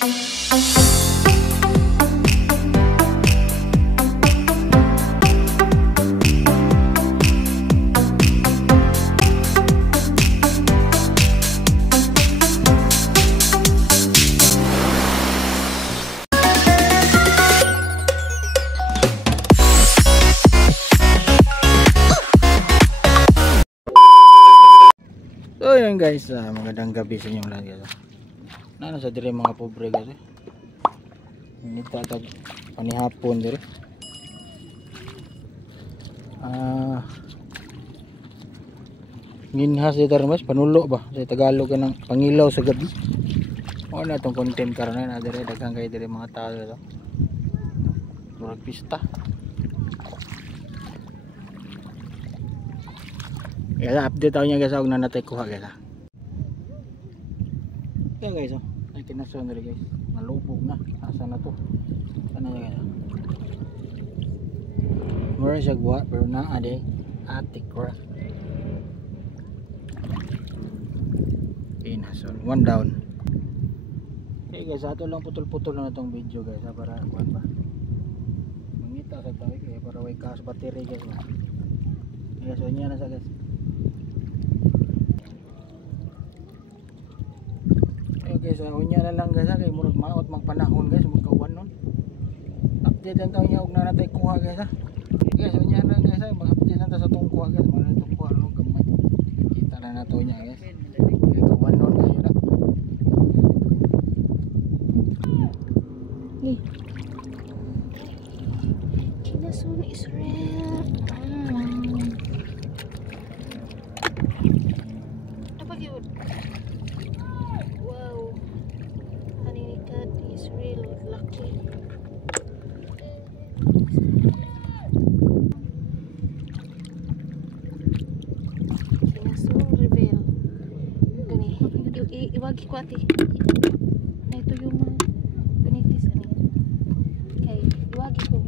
So yun guys, magandang gabi sa inyong lahat guys. Nasa dire mga pobre guys. Ini tatag panihapon dire. Nginhas dito mas panulo ba sa Tagalog ng pangilaw sa gabi. O na tong content karon na dire daghang kay dire mga tao dito. Murag pista. Kaya update ako niya guys og nanatay kuha guys. Kaya guys ay kinason diri guys. Nalubog na. Asa na to? Kana guys. Mura siya guwa pero na ade atik ra. Kinason one down. Okay guys, ato lang putol-putol na itong video guys para kuan ba. Mangita sa tayo kaya para way kas battery guys. Guys, unya na sa guys. Okay, so unya na lang guys kay murag maot magpanahon guys magkawan nun. Update lang tayo niya og nanatay kuha guys ha. Guys, unya na lang guys mag-update lang ta sa tong kuha guys, man tong kuha no gamay. Kita na nato niya guys. Kay kawan nun kayo na. Kinasun Israel. Apa yun? Wow. Haninikad Israel. Lucky. Kinasun reveal. Gani. Iwagi ko ati. Na ito yung gunitis ani. Okay. Iwagi ko.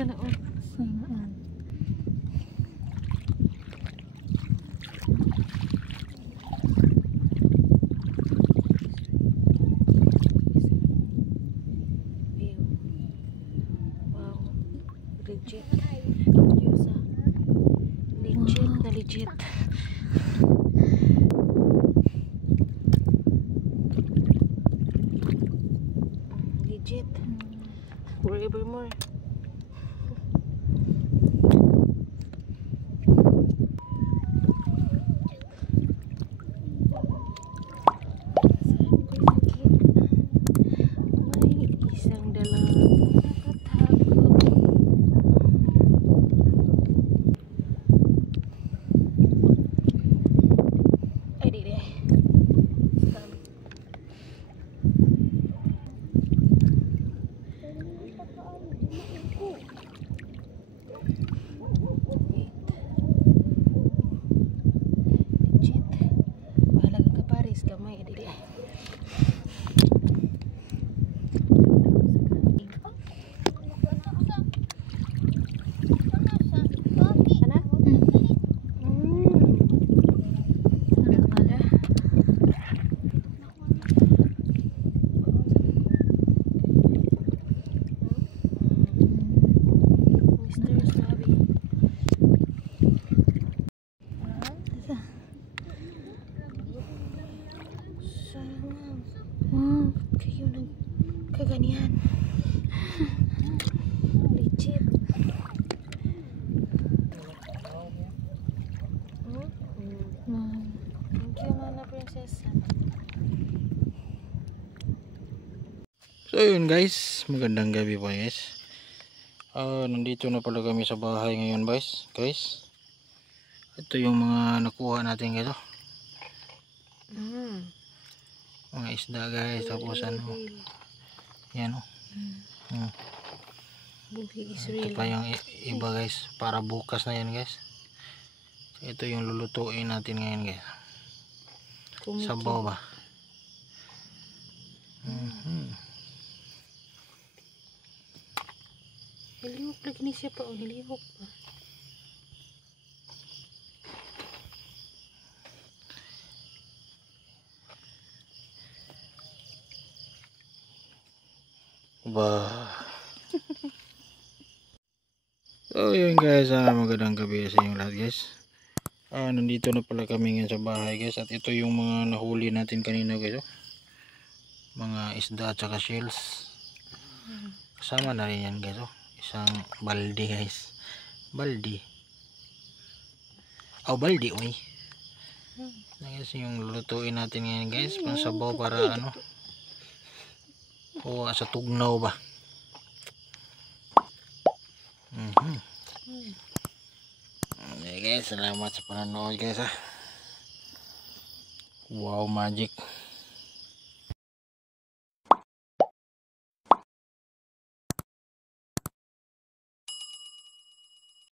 Sanaan. Sanaan. Wow. Legit. Legit na legit. Legit. Forevermore. Kayo nagkaganyan. Legit. Thank you, Mana Princess. So yun guys, magandang gabi po guys. Nandito na pala kami sa bahay ngayon guys. Ito yung mga nakuha natin guys. Mga isda guys, tapos ano. Yan o. Ito pa yung iba guys, para bukas na yan guys. Ito yung lulutuin natin ngayon guys. Sabaw ba? Nilihok lagi ni siya pa. O, nilihok pa. Bah. So yun guys, magandang gabi sa inyo lahat guys. Nandito na pala kami ngayon sa bahay guys. At ito yung mga nahuli natin kanina guys. Mga isda at saka shells. Kasama na rin yan guys. Isang balde guys. Balde. Balde uy. Guys, yung lulutuin natin ngayon guys. Pansabaw para ano. O sa tugnaw ba. Okay guys, salamat sa panonood guys Wow, magic.